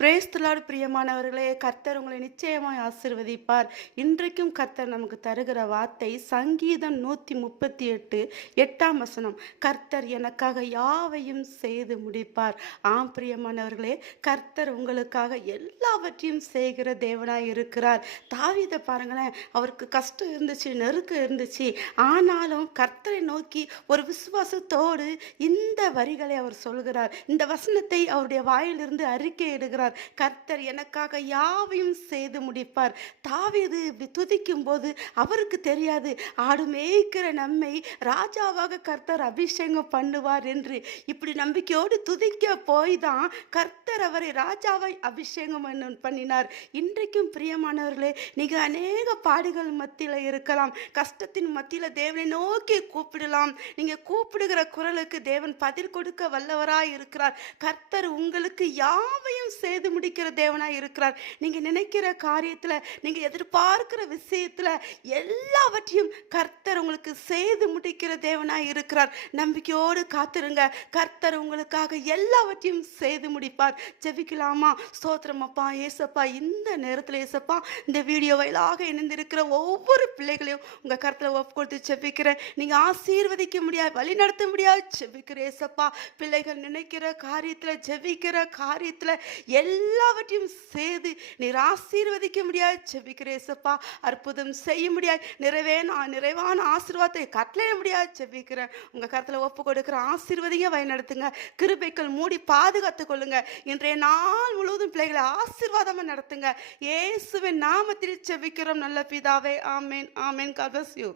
Praise the Lord. பிரியமானவர்களே, கர்த்தர் உங்களை நிச்சயமாய் ஆசீர்வதிப்பார். இன்றைக்கும் கர்த்தர் நமக்கு தருகிற வார்த்தை சங்கீதம் 138 8ஆம் வசனம். கர்த்தர் எனக்காக யாவையும் செய்து முடிப்பார். ஆம் பிரியமானவர்களே, கர்த்தர் உங்களுக்காக எல்லாவற்றையும் செய்கிற தேவனாய் இருக்கிறார். தாவீதை பாருங்களேன், அவருக்கு கஷ்டம் இருந்துச்சு, நெருக்கம் இருந்துச்சு. ஆனாலும் கர்த்தரை நோக்கி ஒரு விசுவாசத்தோடு இந்த வரிகளை அவர் சொல்கிறார். இந்த வசனத்தை அவருடைய வாயிலிருந்து அறிக்கையிடுகிறார். கர்த்தர் எனக்காக யாவையும் செய்து முடிப்பார். தாவீது துதிக்கும் போது அவருக்கு தெரியாது, ஆடு மேய்க்கிற நம்மை ராஜாவாக கர்த்தர் அபிஷேகம் பண்ணுவார் என்று. இப்படி நம்பிக்கையோடு துதிக்க போய் தான் கர்த்தர் அவரை ராஜாவை அபிஷேகம் பண்ணினார். இன்றைக்கும் பிரியமானவர்களே, நீங்க அநேக பாடுகள் மத்தியில் இருக்கலாம், கஷ்டத்தின் மத்தியில் தேவனை நோக்கி கூப்பிடலாம். நீங்க கூப்பிடுகிற குரலுக்கு தேவன் பதில் கொடுக்க வல்லவராய் இருக்கிறார். கர்த்தர் உங்களுக்கு யாவையும் செய்து முடிக்கிற தேவனாய் இருக்கிறார். நீங்க நினைக்கிற காரியத்துல, நீங்க எதிர்பார்க்கிற விஷயத்துல எல்லாவற்றையும் கர்த்தர் உங்களுக்கு செய்து முடிக்கிற தேவனாய் இருக்கிறார். நம்பிக்கையோடு காத்திருங்க. கர்த்தர் உங்களுக்காக எல்லாவற்றையும் செய்து முடிப்பார். ஜெபிக்கலாமா? ஸ்தோத்திரம் அப்பா, ஏசப்பா, இந்த நேரத்தில் ஏசப்பா, இந்த வீடியோ வாயிலாக இணைந்திருக்கிற ஒவ்வொரு பிள்ளைகளையும் உங்க கர்த்தரை ஒப்பு கொடுத்து ஜெபிக்கிறேன். நீங்க ஆசீர்வதிக்க முடியாது, வழி நடத்த முடியாது ஜெபிக்கிற ஏசப்பா. பிள்ளைகள் நினைக்கிற காரியத்துல, ஜெபிக்கிற காரியத்துல எல்லாவற்றையும் செய்து நீர் ஆசீர்வதிக்க முடியாது ஜெபிக்கிற ஏசப்பா. அற்புதம் செய்ய முடியாது, நிறைவான ஆசீர்வாதத்தை கட்டளையிட முடியாது ஜெபிக்கிறேன். உங்க கருத்துல ஒப்பு கொடுக்கிற ஆசீர்வதிங்க, வழி நடத்துங்க. கிருபைகள் மூடி பாதுகாத்துக் கொள்ளுங்க. இன்றைய நாள் முழுவதும் பிள்ளைகளை ஆசீர்வாதமா நடத்துங்க. இயேசுவின் நாமத்தில் ஜெபிக்கிறோம் நல்ல பிதாவே. ஆமேன், ஆமேன். God bless you.